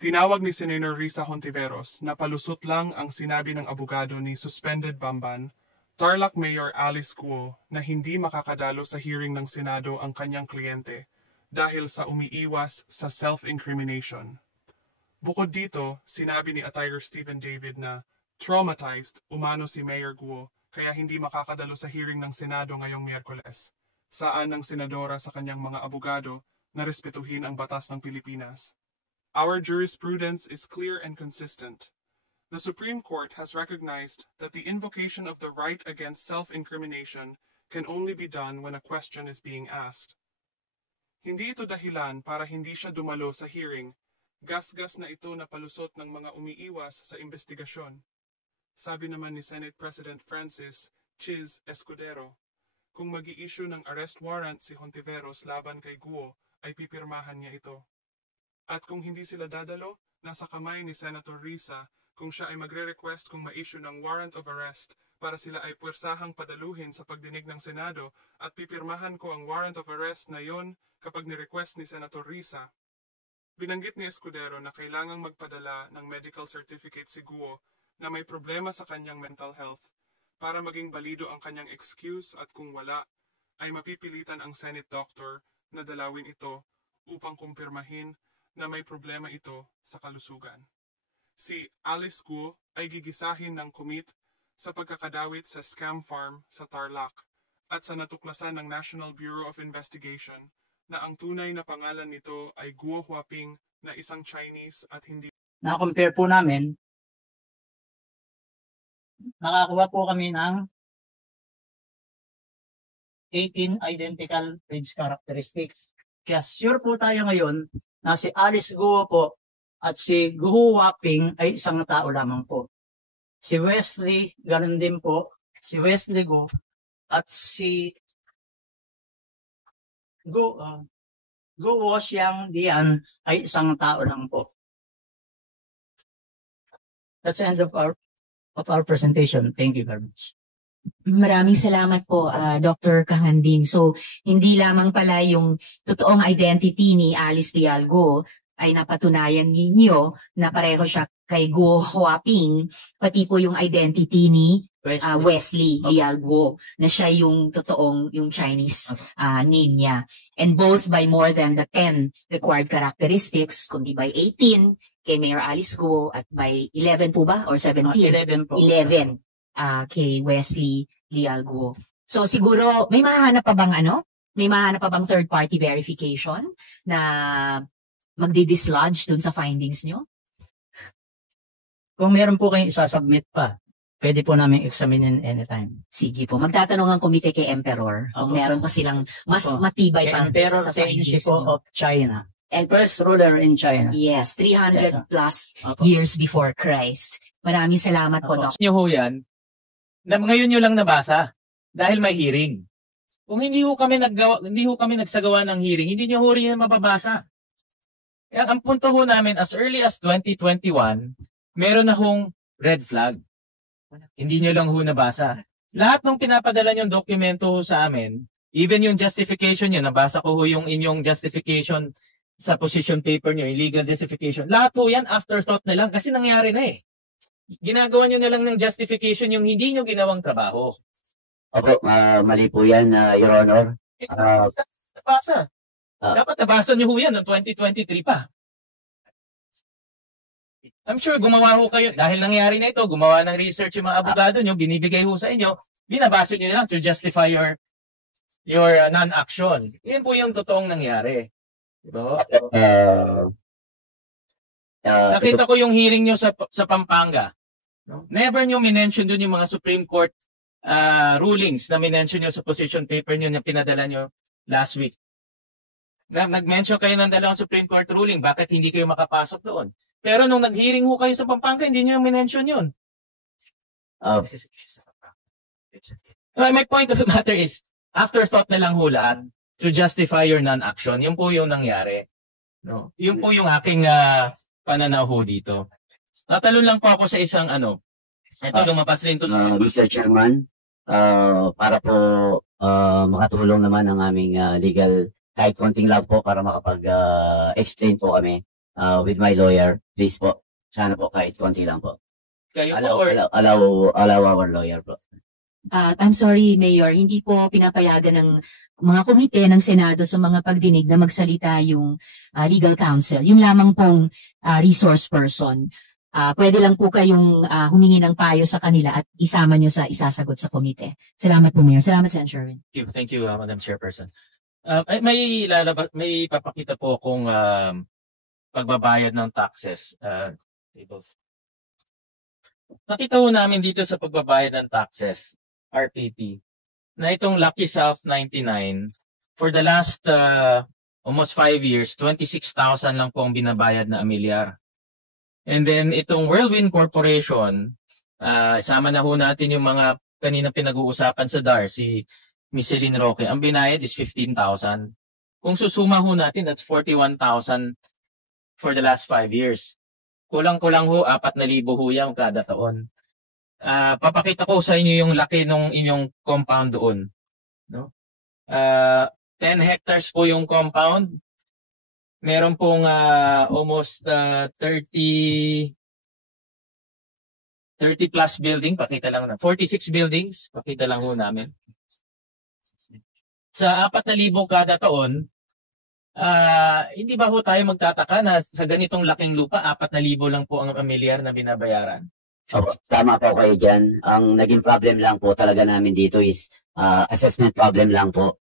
Tinawag ni Senator Risa Hontiveros na palusot lang ang sinabi ng abogado ni suspended Bamban, Tarlac Mayor Alice Guo, na hindi makakadalo sa hearing ng Senado ang kanyang kliyente dahil sa umiiwas sa self-incrimination. Bukod dito, sinabi ni Attorney Stephen David na traumatized umano si Mayor Guo kaya hindi makakadalo sa hearing ng Senado ngayong Miyerkules, saan ng senadora sa kanyang mga abogado na respetuhin ang batas ng Pilipinas. Our jurisprudence is clear and consistent. The Supreme Court has recognized that the invocation of the right against self-incrimination can only be done when a question is being asked. Hindi ito dahilan para hindi siya dumalo sa hearing. Gasgas na ito na palusot ng mga umiiwas sa investigasyon. Sabi naman ni Senate President Francis Chiz Escudero, kung mag-i-issue ng arrest warrant si Hontiveros laban kay Guo, ay pipirmahan niya ito. At kung hindi sila dadalo, nasa kamay ni Senator Risa kung siya ay magre-request kung ma-issue ng warrant of arrest para sila ay puwersahang padaluhin sa pagdinig ng Senado at pipirmahan ko ang warrant of arrest na yon kapag ni-request ni Senator Risa. Binanggit ni Escudero na kailangang magpadala ng medical certificate si Guo na may problema sa kanyang mental health para maging balido ang kanyang excuse at kung wala, ay mapipilitan ang Senate doctor na dalawin ito upang kumpirmahin na may problema ito sa kalusugan. Si Alice Guo ay gigisahin ng komit sa pagkakadawit sa scam farm sa Tarlac at sa natuklasan ng National Bureau of Investigation na ang tunay na pangalan nito ay Guo Huaping na isang Chinese at hindi. Na-compare po namin, nakakuha po kami ng 18 identical age characteristics. Kaya sure po tayo ngayon na si Alice Guo po at si Guo Huaping ay isang tao lamang po. Si Wesley, ganun din po, si Wesley Guo at si Guo Xiang Dian ay isang tao lang po. That's the end of our presentation. Thank you very much. Maraming salamat po, Dr. Kahanding. So, hindi lamang pala yung totoong identity ni Alice Leal Guo ay napatunayan ninyo na pareho siya kay Guo Huaping, pati po yung identity ni Wesley Leal Guo, na siya yung totoong, yung Chinese name niya. And both by more than the 10 required characteristics, kundi by 18 kay Mayor Alice Guo at by 11 po ba? Or 17? 11 po. 11. Kay Wesley Leal Guo. So siguro may mahanap pa bang May mahanap pa bang third party verification na magdi-dislodge dun sa findings nyo? Kung meron po kayong isasubmit pa, pwede po namin examinin anytime. Sige po. Magtatanong ang komite kay Emperor kung meron pa silang mas matibay pa Emperor sa findings po nyo. of China. And First ruler in China. yes, 300 plus years before Christ. Maraming salamat po, Doc. Nyo ho yan, na ngayon nyo lang nabasa dahil may hearing. Kung hindi ho kami nagsagawa ng hearing, hindi nyo ho rin mababasa. Kaya ang punto ho namin, as early as 2021, meron na hong red flag. Hindi nyo lang ho nabasa. Lahat ng pinapadala nyong dokumento ho sa amin, even yung justification nyo, nabasa ko ho yung inyong justification sa position paper nyo, yung legal justification. Lahat ho yan, afterthought na lang kasi nangyari na eh. Ginagawa nyo na lang ng justification yung hindi nyo ginawang trabaho. Opo, mali po yan, Your Honor. Nabasa. Dapat nabasa nyo ho yan noong 2023 pa. I'm sure gumawa ho kayo, dahil nangyari na ito, gumawa ng research yung mga abogado nyo, binibigay ho sa inyo, binabasa nyo lang to justify your non-action. Yan po yung totoong nangyari. Diba? Nakita ko yung hearing nyo sa Pampanga. Never nyo minention dun yung mga Supreme Court rulings na minention nyo sa position paper nyo na pinadala nyo last week. Nag-mention kayo ng dalawang Supreme Court ruling, bakit hindi kayo makapasok doon? Pero nung nag-hearing ho kayo sa Pampanga, hindi nyo minention yun. My point of the matter is, afterthought na lang ho lahat to justify your non-action. Yun po yung nangyari. No? Yun po yung aking pananaw ho dito. Tatalon lang po ako sa isang ito lumapas rin to sa Mr. Chairman, para po makatulong naman ang aming legal, kahit konting lang po para makapag-explain po kami. with my lawyer. Please po. Sana po kahit konti lang po. Kayo po or Allow our lawyer po. I'm sorry, Mayor, hindi po pinapayagan ng mga komite ng Senado sa mga pagdinig na magsalita yung legal counsel. Yung lamang pong resource person. Pwede lang po kayong humingi ng payo sa kanila at isama nyo sa isasagot sa komite. Salamat po, Mayor. Salamat, Sen. Sherwin. Thank you, Madam Chairperson. May papakita po akong pagbabayad ng taxes. Nakita ho namin dito sa pagbabayad ng taxes, RPT, na itong Lucky South 99, for the last almost 5 years, 26,000 lang po ang binabayad na amilyar. And then itong Whirlwind Corporation, sama na ho natin yung mga kanina pinag-uusapan sa DAR, si Miss Celine Roque, ang binayad is 15,000. Kung susuma ho natin, that's 41,000 for the last 5 years. Kulang-kulang ho, 4,000 ho yan kada taon. Papakita ko sa inyo yung laki ng inyong compound doon. No? 10 hectares po yung compound. Meron pong almost 30 plus building, pakita lang na. 46 buildings, pakita lang ho namin. Sa 4,000 kada taon, hindi ba ho tayo magtataka na sa ganitong laking lupa, 4,000 lang po ang amilyar na binabayaran? Opo, tama po kayo dyan. Ang naging problem lang po talaga namin dito is assessment problem lang po.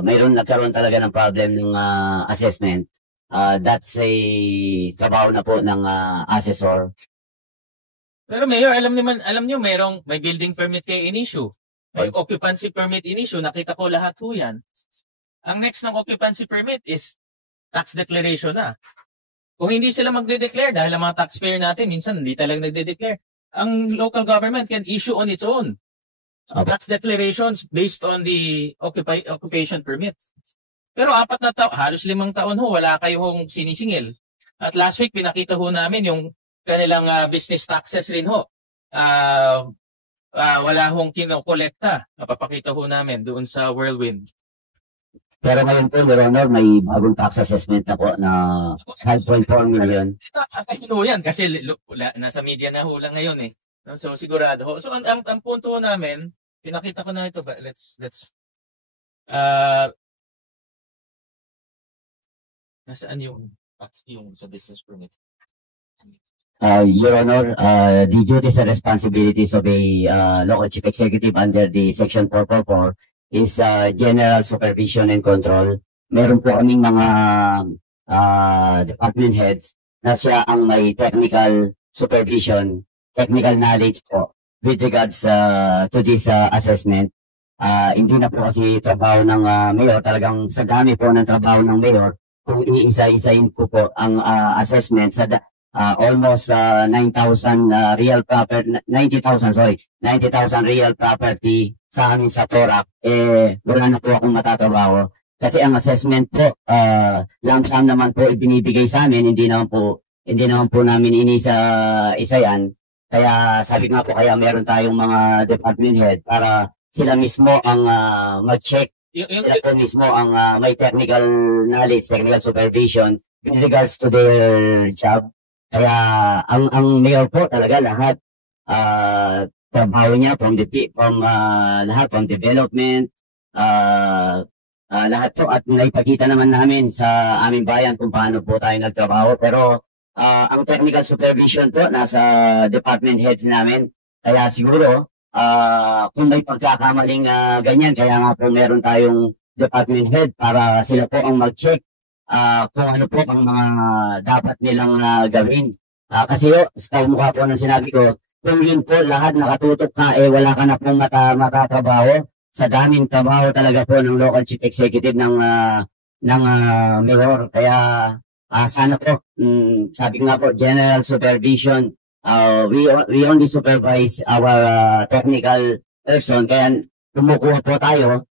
Mayroon nagkaroon talaga ng problem ng assessment. That's a trabaho na po ng assessor. Pero Mayor, alam niyo may building permit kayo in-issue. May occupancy permit in-issue. Nakita ko lahat po yan. Ang next ng occupancy permit is tax declaration na. Kung hindi sila magde-declare, dahil ang mga taxpayer natin, minsan hindi talaga nagde-declare, ang local government can issue on its own tax declarations based on the occupation permit. Pero halos 5 taon ho, wala kayong sinisingil. At last week, pinakita ho namin yung kanilang business taxes rin ho. Wala hong kinokolekta. Napapakita ho namin doon sa Whirlwind. Pero ngayon po, Your Honor, may bagong tax assessment na po na 5.4 million. Ito yan kasi nasa media na ho lang ngayon eh. So sigurado ho. So ang punto ho namin, pinakita ko na ito. Let's nasaan yung sa business permit? Your Honor, the duties and responsibilities of a local chief executive under the Section 444 is general supervision and control. Meron po kaming mga department heads na siya ang may technical supervision, technical knowledge po with regards to this assessment. Hindi na po kasi trabaho ng mayor, talagang sa dami po ng trabaho ng mayor, kung iisa-isain ko po ang assessment sa almost 9,000 real property, 90,000 real property sa amin sa TORAC, wala na po akong matatrabaho. Kasi ang assessment po, lump sum naman po ibinibigay sa amin, hindi naman po namin isa yan. Kaya sabi nga po, kaya meron tayong mga department head para sila mismo ang mag-check, sila po mismo ang may technical knowledge, technical supervision in regards to their job. Kaya ang mayor po talaga lahat trabaho niya from lahat, from development, lahat po, at naipakita naman namin sa aming bayan kung paano po tayo nagtrabaho. Pero ang technical supervision po nasa department heads namin. Kaya siguro kung may pagkakamaling ganyan, kaya nga po meron tayong department head para sila po ang mag-check kung ano po ang mga dapat nilang gawin. Kasi sa mukha po ng sinabi ko, kung yun po lahat nakatutok ka, wala ka na pong matatrabaho. Sa daming trabaho talaga po ng local chief executive ng mayor. Kaya sana po, sabi nga po, general supervision. We only supervise our technical person. Kaya kumukuha po tayo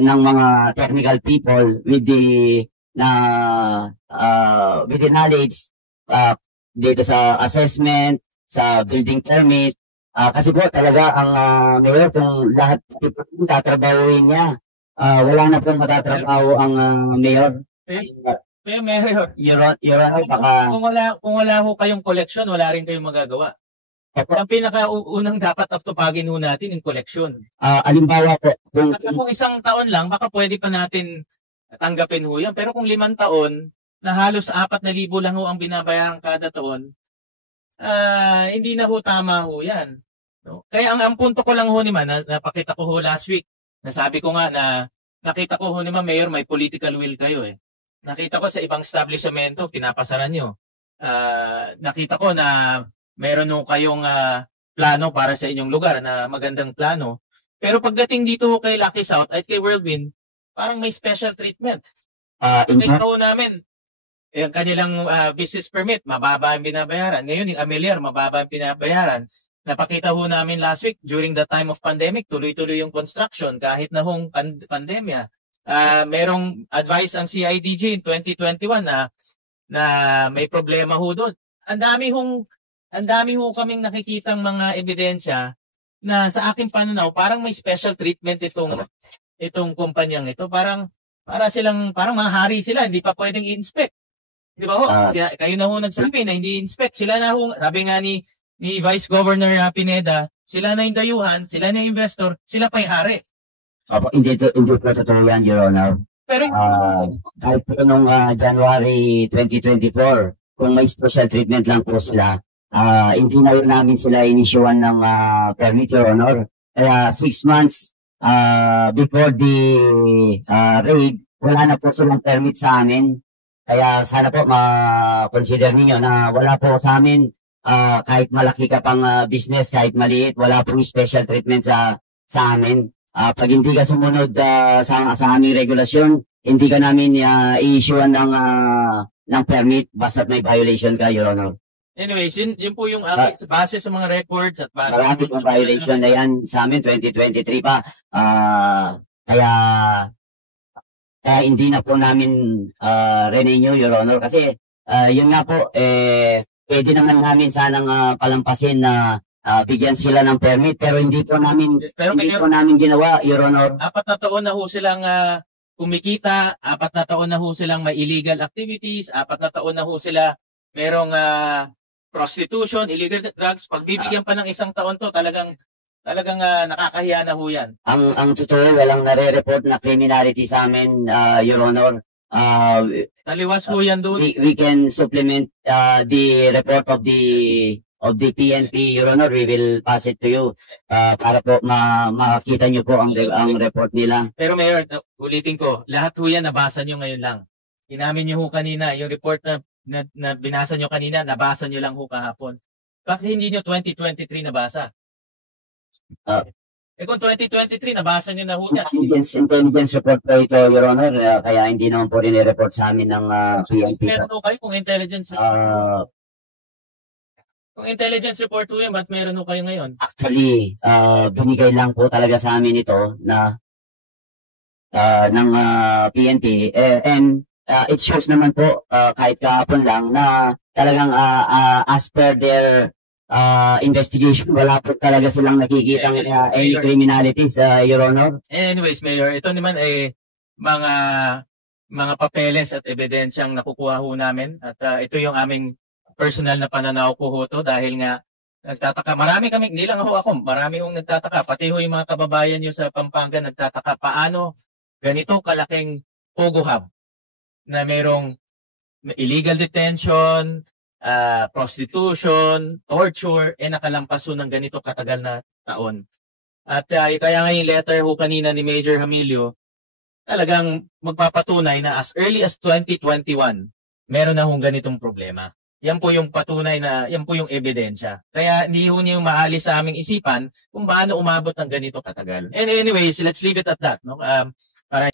ng mga technical people with the knowledge dito sa assessment, sa building permit. Kasi po talaga ang mayor, kung lahat tatrabahuin niya, wala na pong matatrabaho ang mayor. Mayor, Your Honor, baka kung wala ho kayong collection, wala rin kayong magagawa. Ang pinakaunang dapat aptupagin ho natin yung collection. alimbawa po, Kung isang taon lang, baka pwede pa natin tanggapin ho yan. Pero kung 5 taon, na halos 4,000 lang ho ang binabayaran kada taon, hindi na ho tama ho yan. No? Kaya ang punto ko lang ho naman, napakita ko ho last week, nasabi ko nga na nakita ko ho naman, Mayor, may political will kayo eh. Nakita ko sa ibang establishmento, pinapasaran nyo. Nakita ko na meron nung kayong plano para sa inyong lugar na magandang plano. Pero pagdating dito kay Lucky South at kay Whirlwind, parang may special treatment. Nakita ko namin, yung kanilang business permit, mababa ang binabayaran. Ngayon, yung Ameliar, mababa ang binabayaran. Napakita ho namin last week, during the time of pandemic, tuloy-tuloy yung construction kahit na hong pandemya. Merong advice ang CIDG in 2021 na may problema ho doon. Ang dami ho kaming nakikitang mga ebidensya na sa aking pananaw parang may special treatment itong kumpanyang ito. Parang mga hari sila, hindi pa pwedeng i-inspect. Di ba ho? Kayo na ho nagsabi na hindi i-inspect. Sila na ho, sabi nga ni Vice Governor Pineda, sila na yung dayuhan, sila na yung investor, sila pa yung hari. Hindi po totoo yan, Your Honor. Pero Kahit po nung January 2024, kung may special treatment lang po sila, hindi na rin namin sila inisyuan ng permit, Your Honor. Kaya 6 months before the raid, wala na po silang permit sa amin. Kaya sana po ma-consider ninyo na wala po sa amin, kahit malaki ka pang business, kahit maliit, wala pong special treatment sa amin. Pag hindi ka sumunod sa aming regulasyon, hindi ka namin i-issuean ng permit basta may violation ka, Your Honor. anyways, yun po yung base sa mga records at Marami pong violation na yan sa amin, 2023 pa. Kaya hindi na po namin renew, Your Honor. Kasi yun nga po, pwede naman namin sanang palampasin na bigyan sila ng permit pero hindi po namin ginawa, Your Honor. 4 na taon na ho silang kumikita, 4 na taon na ho silang may illegal activities, 4 na taon na ho sila merong prostitution, illegal drugs. Pagbibigyan pa ng 1 taon to, talagang nakakahiya na ho yan. Ang totoo, walang nare-report na criminality sa amin, Your Honor. Taliwas ho yan doon. We can supplement the report of the PNP, Your Honor. We will pass it to you para po makita nyo po ang report nila. Pero Mayor, ulitin ko, lahat ho yan nabasa nyo ngayon lang. Inamin nyo ho kanina, yung report na binasa nyo kanina, nabasa nyo lang ho kahapon. Bakit hindi nyo 2023 nabasa? Kung 2023, nabasa nyo na ho yan. Intelligence report po ito, Your Honor. Kaya hindi naman po rin i-report sa amin ng PNP. Meron ho kayo kung intelligence report? Kung intelligence report po yan, ba't meron ho kayo ngayon? Actually, binigay lang po talaga sa amin ito na ng PNP. And it shows naman po, kahit kahapon lang, na talagang as per their investigation, wala po talaga silang nakikitang any criminalities, Your Honor. Anyways, Mayor, ito naman ay mga papeles at ebidensyang nakukuha ho namin. At ito yung aming personal na pananaw po ho to dahil nga nagtataka. Marami kami, hindi lang ako, marami hong nagtataka. Pati ho yung mga kababayan nyo sa Pampanga nagtataka paano ganito kalaking Pogo Hub na merong illegal detention, prostitution, torture, nakalampas ho ng ganito katagal na taon. At kaya nga yung letter ho kanina ni Major Hamilio, talagang magpapatunay na as early as 2021, meron na hong ganitong problema. Yan po yung patunay na, yan po yung ebidensya. Kaya hindi ho niyo maalis sa aming isipan kung paano umabot ng ganito katagal. And anyways, let's leave it at that. No? Para